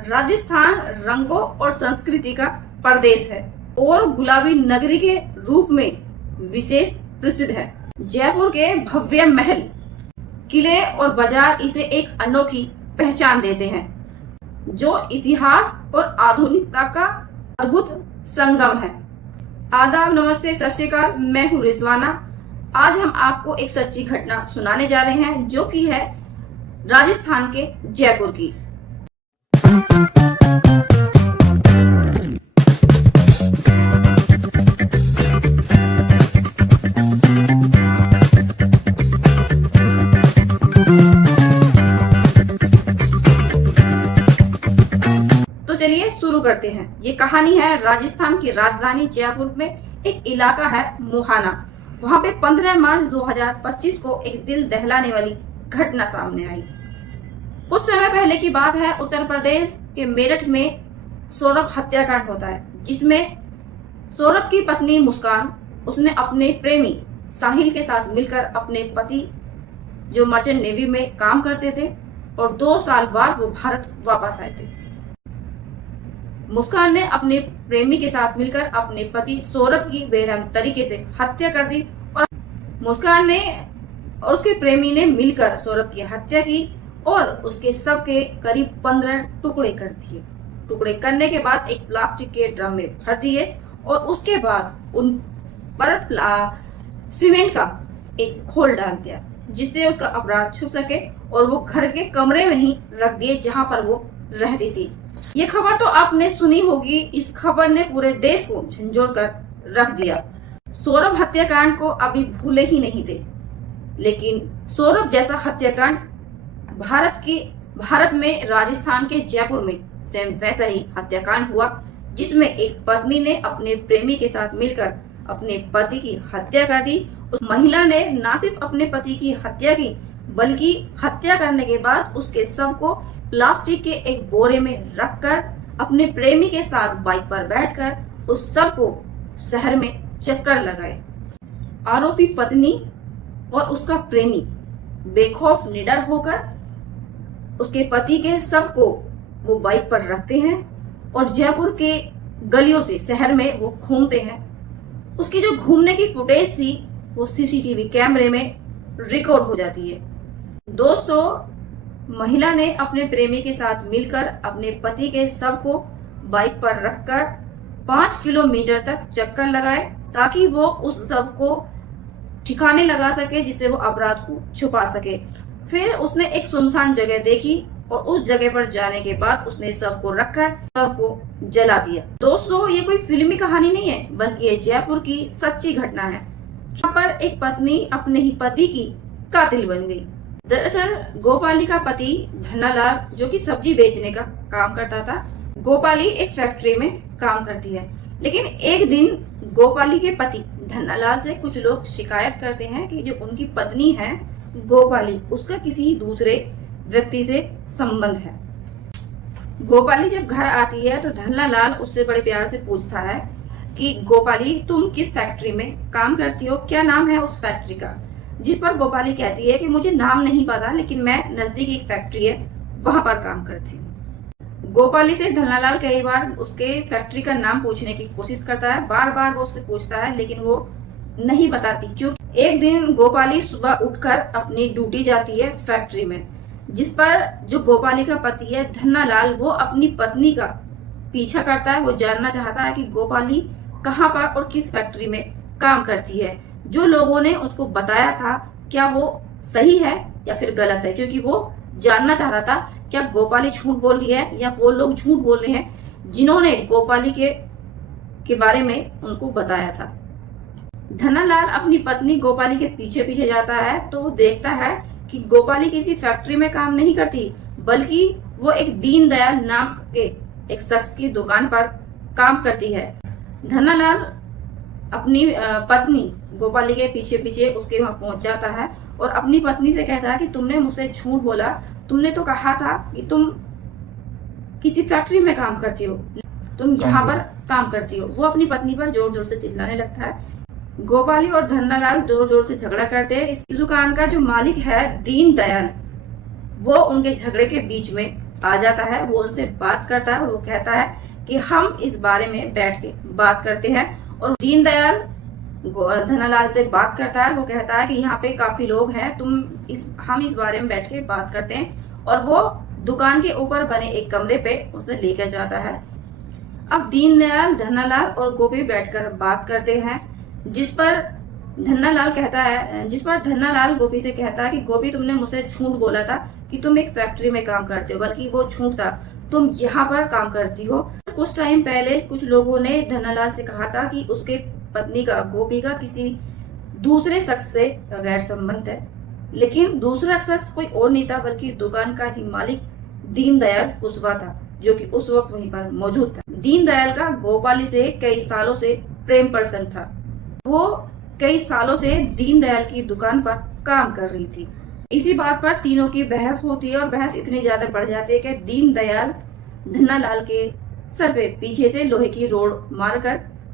राजस्थान रंगों और संस्कृति का प्रदेश है और गुलाबी नगरी के रूप में विशेष प्रसिद्ध है। जयपुर के भव्य महल, किले और बाजार इसे एक अनोखी पहचान देते हैं, जो इतिहास और आधुनिकता का अद्भुत संगम है। आदाब, नमस्ते, सत श्री अकाल। मैं हूँ रिजवाना। आज हम आपको एक सच्ची घटना सुनाने जा रहे हैं, जो कि है राजस्थान के जयपुर की। तो चलिए शुरू करते हैं। ये कहानी है राजस्थान की राजधानी जयपुर में एक इलाका है मोहाना। वहां पे 15 मार्च 2025 को एक दिल दहलाने वाली घटना सामने आई। कुछ समय पहले की बात है। उत्तर प्रदेश के मेरठ में सौरभ हत्याकांड होता है, जिसमें सौरभ की पत्नी मुस्कान, उसने अपने प्रेमी साहिल के साथ मिलकर अपने पति, जो मर्चेंट नेवी में काम करते थे, और 2 साल बाद वो भारत वापस आए थे। मुस्कान ने अपने प्रेमी के साथ मिलकर अपने पति सौरभ की बेरहम तरीके से हत्या कर दी और मुस्कान ने और उसके प्रेमी ने मिलकर सौरभ की हत्या की और उसके शव के करीब 15 टुकड़े कर दिए। टुकड़े करने के बाद एक प्लास्टिक के ड्रम में भर दिए और उसके बाद उन पर सीमेंट का एक खोल डाल दिया, जिससे उसका अपराध छुप सके, और वो घर के कमरे में ही रख दिए जहां पर वो रहती थी। ये खबर तो आपने सुनी होगी। इस खबर ने पूरे देश को झंझोर कर रख दिया। सौरभ हत्याकांड को अभी भूले ही नहीं थे, लेकिन सौरभ जैसा हत्याकांड भारत में राजस्थान के जयपुर में सेम वैसा ही हत्याकांड हुआ, जिसमें एक पत्नी ने अपने प्रेमी के साथ मिलकर अपने पति की हत्या कर दी। उस महिला ने न सिर्फ अपने पति की हत्या की, बल्कि हत्या करने के बाद उसके शव को प्लास्टिक के एक बोरे में रखकर अपने प्रेमी के साथ बाइक पर बैठकर उस शव को शहर में चक्कर लगाए। आरोपी पत्नी और उसका प्रेमी बेखौफ निडर होकर उसके पति के शव को वो बाइक पर रखते हैं और जयपुर के गलियों से शहर में वो घूमते हैं। उसकी जो घूमने की फुटेज थी वो सीसीटीवी कैमरे में रिकॉर्ड हो जाती है। दोस्तों, महिला ने अपने प्रेमी के साथ मिलकर अपने पति के शव को बाइक पर रखकर 5 किलोमीटर तक चक्कर लगाए, ताकि वो उस शव को ठिकाने लगा सके, जिससे वो अपराध को छुपा सके। फिर उसने एक सुनसान जगह देखी और उस जगह पर जाने के बाद उसने शव को रखकर शव को जला दिया। दोस्तों, ये कोई फिल्मी कहानी नहीं है, बल्कि ये जयपुर की सच्ची घटना है। यहाँ पर एक पत्नी अपने ही पति की कातिल बन गई। दरअसल गोपाली का पति धन्नालाल, जो कि सब्जी बेचने का काम करता था, गोपाली एक फैक्ट्री में काम करती है। लेकिन एक दिन गोपाली के पति धन्नालाल से कुछ लोग शिकायत करते हैं कि जो उनकी पत्नी है गोपाली, उसका किसी दूसरे व्यक्ति से संबंध है। गोपाली जब घर आती है तो धन्नालाल उससे बड़े प्यार से पूछता है कि गोपाली, तुम किस फैक्ट्री में काम करती हो, क्या नाम है उस फैक्ट्री का? जिस पर गोपाली कहती है कि मुझे नाम नहीं पता, लेकिन मैं नजदीक एक फैक्ट्री है वहां पर काम करती हूँ। गोपाली से धन्नालाल कई बार उसके फैक्ट्री का नाम पूछने की कोशिश करता है। बार बार वो उससे पूछता है, लेकिन वो नहीं बताती। क्योंकि एक दिन गोपाली सुबह उठकर अपनी ड्यूटी जाती है फैक्ट्री में, जिस पर जो गोपाली का पति है धन्नालाल, वो अपनी पत्नी का पीछा करता है। वो जानना चाहता है कि गोपाली कहाँ पर और किस फैक्ट्री में काम करती है। जो लोगों ने उसको बताया था, क्या वो सही है या फिर गलत है, क्योंकि वो जानना चाहता था क्या गोपाली झूठ बोल रही है या वो लोग झूठ बोल रहे हैं जिन्होंने गोपाली के बारे में उनको बताया था। धन्नालाल अपनी पत्नी गोपाली के पीछे पीछे जाता है तो देखता है कि गोपाली किसी फैक्ट्री में काम नहीं करती, बल्कि वो एक दीनदयाल नाम के एक शख्स की दुकान पर काम करती है। धन्नालाल अपनी पत्नी गोपाली के पीछे पीछे उसके वहां पहुंच जाता है और अपनी पत्नी से कहता है कि तुमने मुझसे झूठ बोला, तुमने तो कहा था कि तुम किसी फैक्ट्री में काम करती हो, तुम यहाँ पर काम करती हो। वो अपनी पत्नी पर जोर जोर से चिल्लाने लगता है। गोपाली और धन्नालाल जोर जोर से झगड़ा करते हैं। इस दुकान का जो मालिक है दीनदयाल, वो उनके झगड़े के बीच में आ जाता है, वो उनसे बात करता है और वो कहता है कि हम इस बारे में बैठ के बात करते हैं। और दीनदयाल धनालाल से बात करता है, वो कहता है कि यहाँ पे काफी लोग हैं, हम इस बारे में बैठ के बात करते हैं। और वो दुकान के ऊपर बने एक कमरे पे उसे लेकर जाता है। अब दीनदयाल, धनालाल और गोपी बैठकर बात करते हैं, जिस पर धनालाल गोपी से कहता है कि गोपी, तुमने मुझसे झूठ बोला था कि तुम एक फैक्ट्री में काम करते हो, बल्कि वो झूठ था, तुम यहाँ पर काम करती हो। कुछ टाइम पहले कुछ लोगों ने धनालाल से कहा था कि उसके पत्नी का, गोपी का, किसी दूसरे शख्स से गैर संबंध है, लेकिन दूसरा शख्स कोई और नहीं था बल्कि दुकान का ही मालिक दीनदयाल कुशवाहा था, जो कि उस वक्त वहीं पर मौजूद था। दीनदयाल का गोपाली से कई सालों से प्रेम प्रसंग था। वो कई सालों से दीनदयाल की दुकान पर काम कर रही थी। इसी बात पर तीनों की बहस होती है और बहस इतनी ज्यादा बढ़ जाती है कि दीनदयाल धनालाल के सर पे पीछे से लोहे की रोड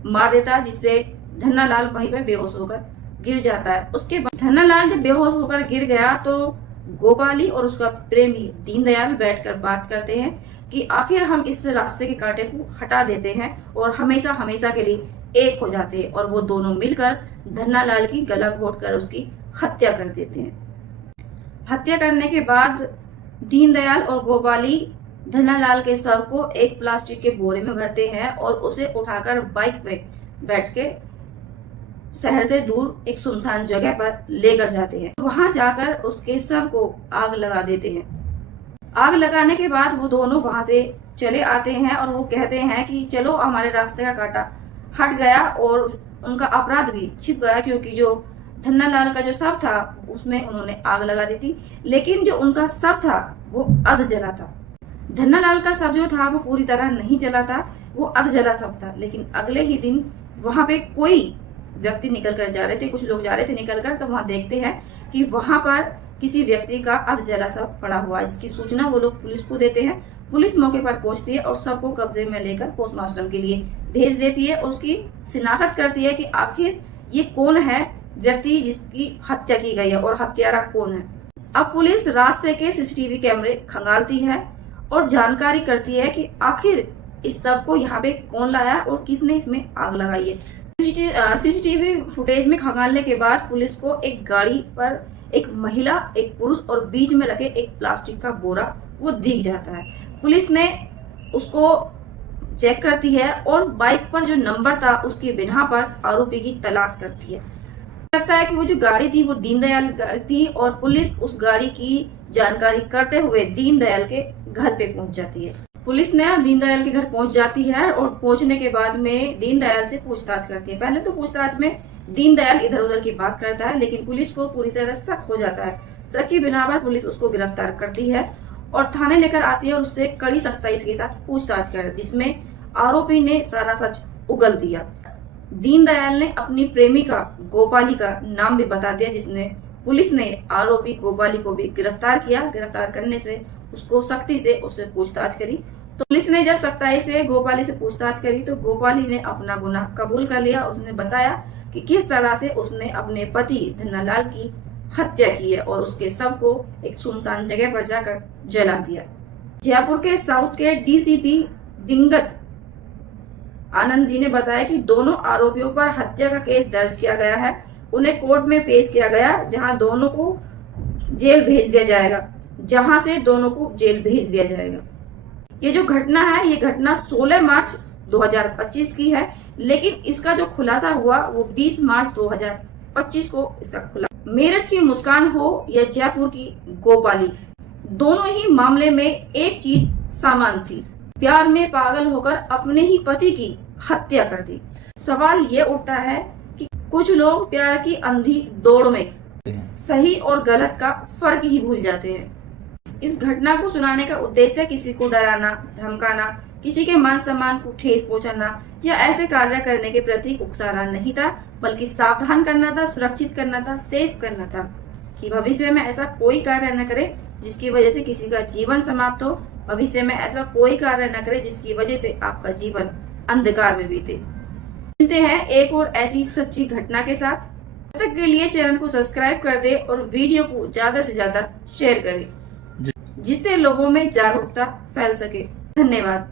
मार देता, जिससे धनालाल वहीं पे बेहोश होकर गिर जाता है। उसके बाद धनालाल जब बेहोश होकर गिर गया तो गोपाली और उसका प्रेमी दीनदयाल बैठकर बात करते हैं कि आखिर हम इस रास्ते के कांटे को हटा देते हैं और हमेशा हमेशा के लिए एक हो जाते हैं। और वो दोनों मिलकर धनालाल की गला घोंटकर उसकी हत्या कर देते हैं। हत्या करने के बाद दीनदयाल और गोपाली धनालाल के शव को एक प्लास्टिक के बोरे में भरते हैं और उसे उठाकर बाइक पे बैठ के शहर से दूर एक सुनसान जगह पर लेकर जाते हैं। वहां जाकर उसके शव को आग लगा देते हैं। आग लगाने के बाद वो दोनों वहां से चले आते हैं और वो कहते हैं कि चलो, हमारे रास्ते का कांटा हट गया और उनका अपराध भी छिप गया, क्योंकि जो धनालाल का जो शव था उसमें उन्होंने आग लगा दी थी, लेकिन जो उनका शव था वो अध जला था। धनालाल का शव जो था वो पूरी तरह नहीं जला था, वो अध जला शव था। लेकिन अगले ही दिन वहां पे कोई व्यक्ति निकल कर जा रहे थे, कुछ लोग जा रहे थे निकल कर, तो वहां देखते हैं कि वहां पर किसी व्यक्ति का अध जला शव पड़ा हुआ है। इसकी सूचना वो लोग पुलिस को देते हैं। पुलिस मौके पर पहुंचती है और सबको कब्जे में लेकर पोस्टमार्टम के लिए भेज देती है। उसकी शिनाख्त करती है कि आखिर ये कौन है व्यक्ति जिसकी हत्या की गई है और हत्यारा कौन है। अब पुलिस रास्ते के सीसीटीवी कैमरे खंगालती है और जानकारी करती है कि आखिर इस सब को यहाँ पे कौन लाया और किसने इसमें आग लगाई है। सीसीटीवी फुटेज में खंगालने के बाद पुलिस को एक गाड़ी पर एक महिला, एक पुरुष और बीच में रखे एक प्लास्टिक का बोरा वो दिख जाता है। पुलिस ने उसको चेक करती है और बाइक पर जो नंबर था उसकी बिना पर आरोपी की तलाश करती है। लगता है कि वो जो गाड़ी थी वो दीनदयाल गाड़ी थी और पुलिस उस गाड़ी की जानकारी करते हुए दीनदयाल के घर पे पहुंच जाती है। पुलिस ने दीनदयाल के घर पहुंच जाती है और पहुंचने के बाद में दीनदयाल से पूछताछ करती है। पहले तो पूछताछ में दीनदयाल इधर उधर की बात करता है, लेकिन पुलिस को पूरी तरह शक हो जाता है। शक की बिना पर पुलिस उसको गिरफ्तार करती है और थाने लेकर आती है और उससे कड़ी सख्ती के साथ पूछताछ कर, जिसमें आरोपी ने सारा सच उगल दिया। दीनदयाल ने अपनी प्रेमिका गोपाली का नाम भी बता दिया, जिसने पुलिस ने आरोपी गोपाली को भी गिरफ्तार किया। गिरफ्तार करने से उसको सख्ती से उससे पूछताछ करी। तो पुलिस ने जब सख्ताई से गोपाली से पूछताछ करी तो गोपाली ने अपना गुनाह कबूल कर लिया और उसने बताया कि किस तरह से उसने अपने पति धनालाल की हत्या की है और उसके शव को एक सुनसान जगह पर जाकर जला दिया। जयपुर के साउथ के डीसीपी दिंगत आनंद जी ने बताया कि दोनों आरोपियों पर हत्या का केस दर्ज किया गया है। उन्हें कोर्ट में पेश किया गया, जहां दोनों को जेल भेज दिया जाएगा। ये जो घटना है, ये घटना 16 मार्च 2025 की है, लेकिन इसका जो खुलासा हुआ वो 20 मार्च 2025 को इसका खुला। मेरठ की मुस्कान हो या जयपुर की गोपाली, दोनों ही मामले में एक चीज समान थी, प्यार में पागल होकर अपने ही पति की हत्या कर दी। सवाल ये उठता है कि कुछ लोग प्यार की अंधी दौड़ में सही और गलत का फर्क ही भूल जाते हैं। इस घटना को सुनाने का उद्देश्य किसी को डराना, धमकाना, किसी के मान सम्मान को ठेस पहुंचाना या ऐसे कार्य करने के प्रति उकसाना नहीं था, बल्कि सावधान करना था, सुरक्षित करना था, सेफ करना था कि भविष्य में ऐसा कोई कार्य न करे जिसकी वजह से किसी का जीवन समाप्त हो। भविष्य में ऐसा कोई कार्य न करे जिसकी वजह से आपका जीवन अंधकार में बीते। मिलते हैं एक और ऐसी सच्ची घटना के साथ। तब तक के लिए चैनल को सब्सक्राइब कर दे और वीडियो को ज्यादा से ज्यादा शेयर करें। जिससे लोगों में जागरूकता फैल सके। धन्यवाद।